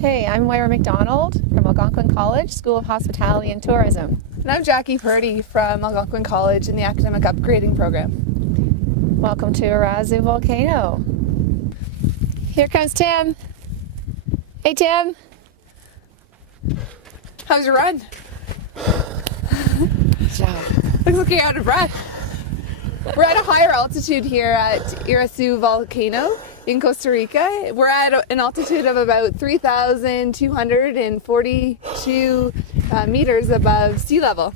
Hey, I'm Moira McDonald from Algonquin College, School of Hospitality and Tourism. And I'm Jackie Purdy from Algonquin College in the Academic Upgrading Program. Welcome to Irazu Volcano. Here comes Tim. Hey, Tim. How's your run? Good job. Looks like you're out of breath. We're at a higher altitude here at Irazu Volcano in Costa Rica. We're at an altitude of about 3,242 meters above sea level.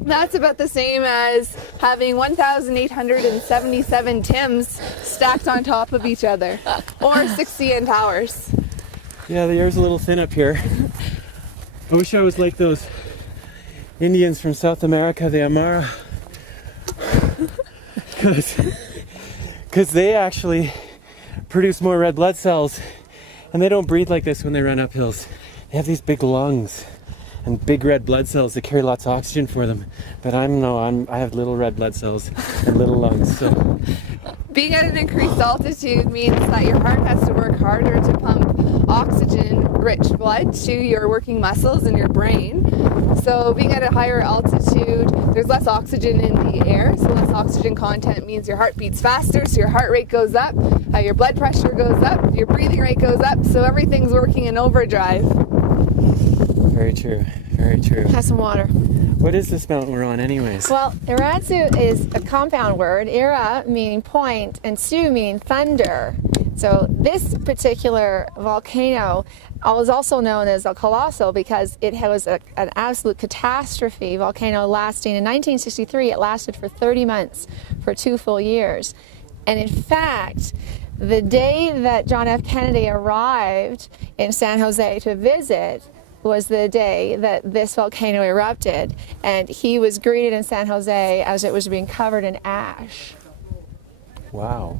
That's about the same as having 1,877 Tims stacked on top of each other, or 60 CN towers. Yeah, the air's a little thin up here. I wish I was like those Indians from South America, the Amara. Because they actually produce more red blood cells, and they don't breathe like this when they run up hills. They have these big lungs and big red blood cells that carry lots of oxygen for them. But I have little red blood cells and little lungs. So being at an increased altitude means that your heart has to work harder to pump oxygen-rich blood to your working muscles and your brain. So being at a higher altitude, there's less oxygen in the air, so less oxygen content means your heart beats faster, so your heart rate goes up, your blood pressure goes up, your breathing rate goes up, so everything's working in overdrive. very true, very true. Have some water. What is this mountain we're on anyways? Well, Irazu is a compound word, Ira meaning point and Su meaning thunder. So this particular volcano was also known as a colossal because it was an absolute catastrophe volcano lasting. In 1963, it lasted for 30 months, for 2 full years. And in fact, the day that John F. Kennedy arrived in San Jose to visit was the day that this volcano erupted, and he was greeted in San Jose as it was being covered in ash. Wow.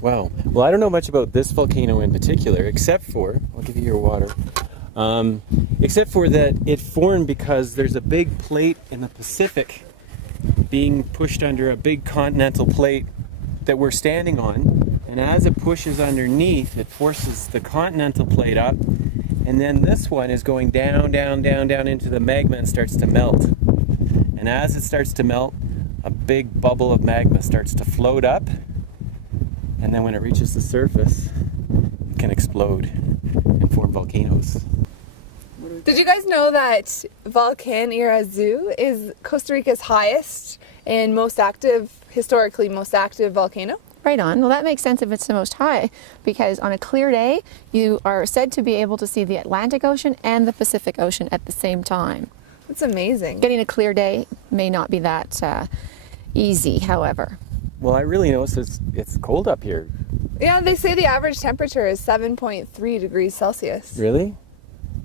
Wow. Well, I don't know much about this volcano in particular, except for, I'll give you your water, except for that it formed because there's a big plate in the Pacific being pushed under a big continental plate that we're standing on, and as it pushes underneath, it forces the continental plate up, and then this one is going down, down, down, down into the magma and starts to melt. And as it starts to melt, a big bubble of magma starts to float up, and then when it reaches the surface, it can explode and form volcanoes. Did you guys know that Volcano Irazu is Costa Rica's highest and historically most active volcano? Right on. Well, that makes sense if it's the most high, because on a clear day, you are said to be able to see the Atlantic Ocean and the Pacific Ocean at the same time. That's amazing. Getting a clear day may not be that easy, however. Well, I really noticed it's cold up here. Yeah, they say the average temperature is 7.3 degrees Celsius. Really?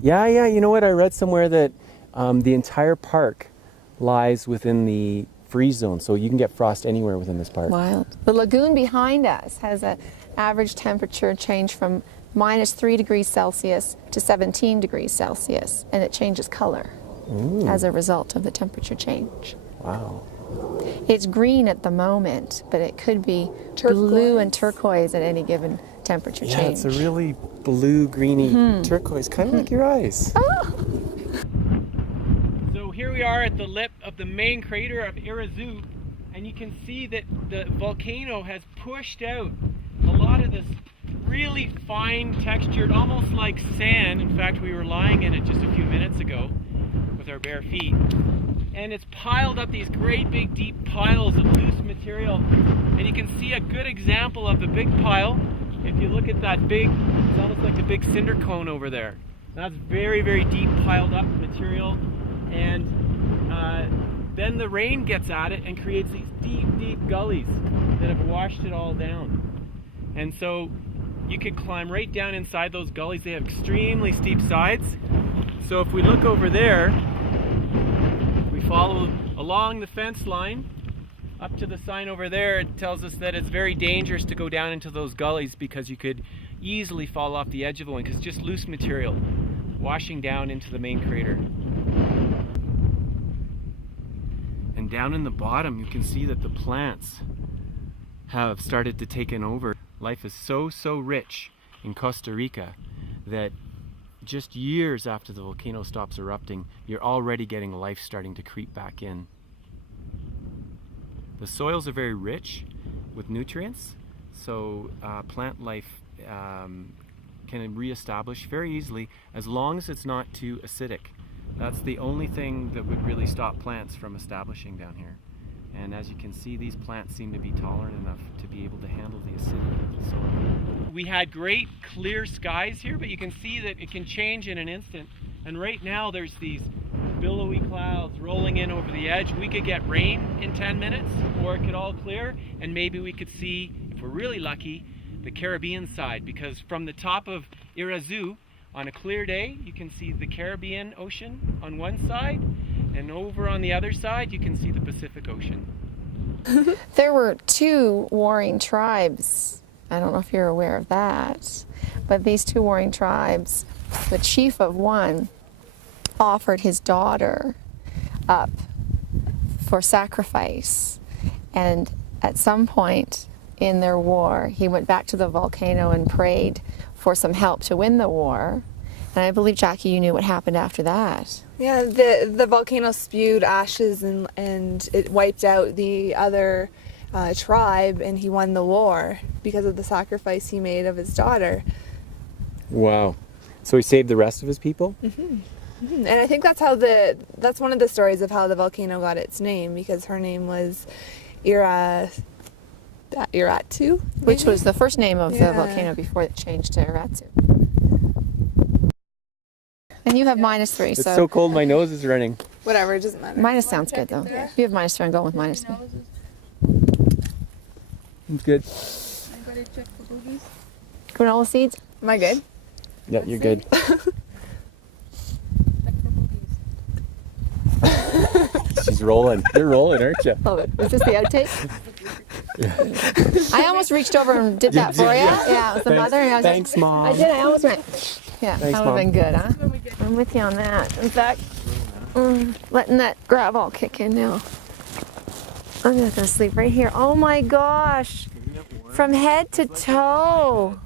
Yeah, you know what? I read somewhere that the entire park lies within the freeze zone, so you can get frost anywhere within this park. Wild. The lagoon behind us has an average temperature change from -3 degrees Celsius to 17 degrees Celsius, and it changes color as a result of the temperature change. Wow. It's green at the moment, but it could be blue and turquoise at any given temperature change. Yeah, it's a really blue-greeny turquoise, kind of like your eyes. Oh. So here we are at the lip of the main crater of Irazu, and you can see that the volcano has pushed out a lot of this really fine textured, almost like sand. In fact, we were lying in it just a few minutes ago with our bare feet. And it's piled up these great big deep piles of loose material. And you can see a good example of the big pile. If you look at that big, it's almost like a big cinder cone over there. That's very, very deep piled up material. And then the rain gets at it and creates these deep, deep gullies that have washed it all down. And so you could climb right down inside those gullies. They have extremely steep sides. So if we look over there, we follow along the fence line up to the sign over there. It tells us that it's very dangerous to go down into those gullies because you could easily fall off the edge of the one because it's just loose material washing down into the main crater. And down in the bottom, you can see that the plants have started to take over. Life is so rich in Costa Rica that just years after the volcano stops erupting, you're already getting life starting to creep back in. The soils are very rich with nutrients, so plant life can reestablish very easily as long as it's not too acidic. That's the only thing that would really stop plants from establishing down here. And as you can see, these plants seem to be tolerant enough to be able to handle the acidity of the soil. We had great clear skies here, but you can see that it can change in an instant. And right now there's these billowy clouds rolling in over the edge. We could get rain in 10 minutes, or it could all clear, and maybe we could see, if we're really lucky, the Caribbean side, because from the top of Irazu, on a clear day, you can see the Caribbean Ocean on one side, and over on the other side, you can see the Pacific Ocean. There were two warring tribes. I don't know if you're aware of that, but these two warring tribes, the chief of one offered his daughter up for sacrifice, and at some point in their war, he went back to the volcano and prayed for some help to win the war. And I believe, Jackie, you knew what happened after that. Yeah, the volcano spewed ashes and it wiped out the other tribe, and he won the war because of the sacrifice he made of his daughter. Wow. So he saved the rest of his people? And I think that's one of the stories of how the volcano got its name, because her name was Irazu, Which was the first name of the volcano before it changed to Irazu. And you have -3, It's so... so cold my nose is running. Whatever, it doesn't matter. Minus sounds good, though. If you have -3, I'm going with -3. It's good. Granola seeds? Am I good? Yeah, you're good. She's rolling. You're rolling, aren't you? Love it. Is this the outtake? I almost reached over and did that for you. Yeah, it was the mother. And I was Thanks, like, Mom. I did. I almost went. Yeah, Thanks, that would have been Mom. good, huh? I'm with you on that. In fact, letting that gravel kick in now. I'm just gonna sleep right here. Oh my gosh! From head to toe.